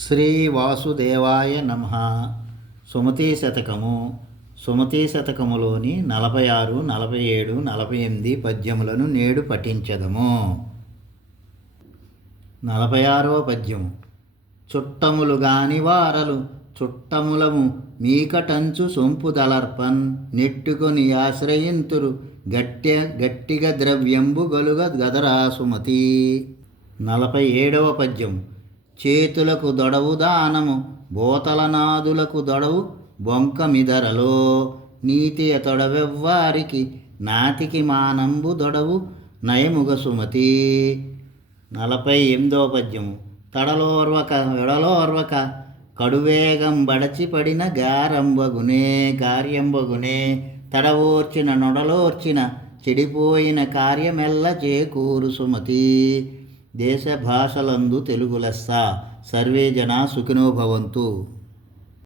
శ్రీ వాసుదేవాయ నమః. సుమతీ శతకము. సుమతీ శతకములోని 46, 47, 48 పద్యములను నేడు పఠించెదము. 46వ పద్యము. చుట్టములు గాని వారలు చుట్టములము మీకటంచు సొంపుదలర్పన్ నెట్టుకొని ఆశ్రయింతురు గట్టిగా ద్రవ్యంబు గలుగ గదరా సుమతి. 47వ పద్యము. చేతులకు దొడవు దానము బోతలనాదులకు దొడవు బొంకమిదరలో నీతియ తొడవెవ్వారికి నాతికి మానంబు దొడవు నయముగ సుమతి. 48వ పద్యము. తడలోర్వక వెడలోర్వక కడువేగం బడచి పడిన కార్యంబగునే తడవోర్చిన నొడలోర్చిన చెడిపోయిన కార్యమెల్ల చేకూరు సుమతి. దేశ భాషలందు తెలుగు లెస్స. సర్వే జనా సుఖినో భవంతు.